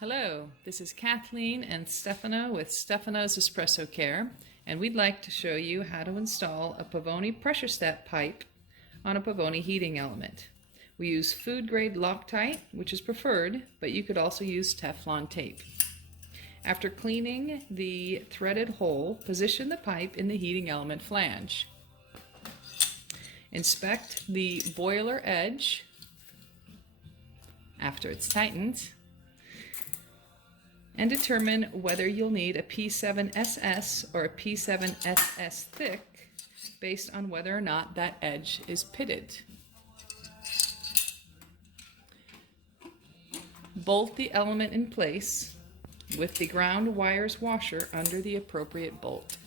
Hello, this is Kathleen and Stefano with Stefano's Espresso Care, and we'd like to show you how to install a Pavoni Pressurestat pipe on a Pavoni heating element. We use food grade Loctite, which is preferred, but you could also use Teflon tape. After cleaning the threaded hole, position the pipe in the heating element flange. Inspect the boiler edge after it's tightened, and determine whether you'll need a P7SS or a P7SS thick based on whether or not that edge is pitted. Bolt the element in place with the ground wires washer under the appropriate bolt.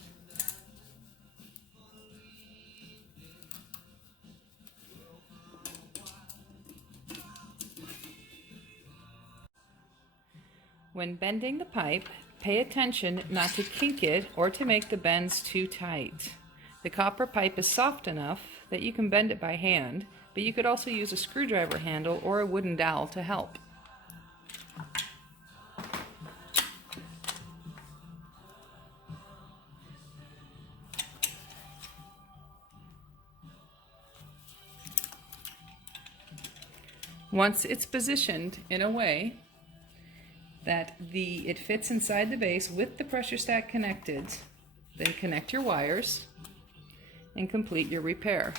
When bending the pipe, pay attention not to kink it or to make the bends too tight. The copper pipe is soft enough that you can bend it by hand, but you could also use a screwdriver handle or a wooden dowel to help. Once it's positioned in a way that it fits inside the base with the pressure stack connected, then connect your wires and complete your repair.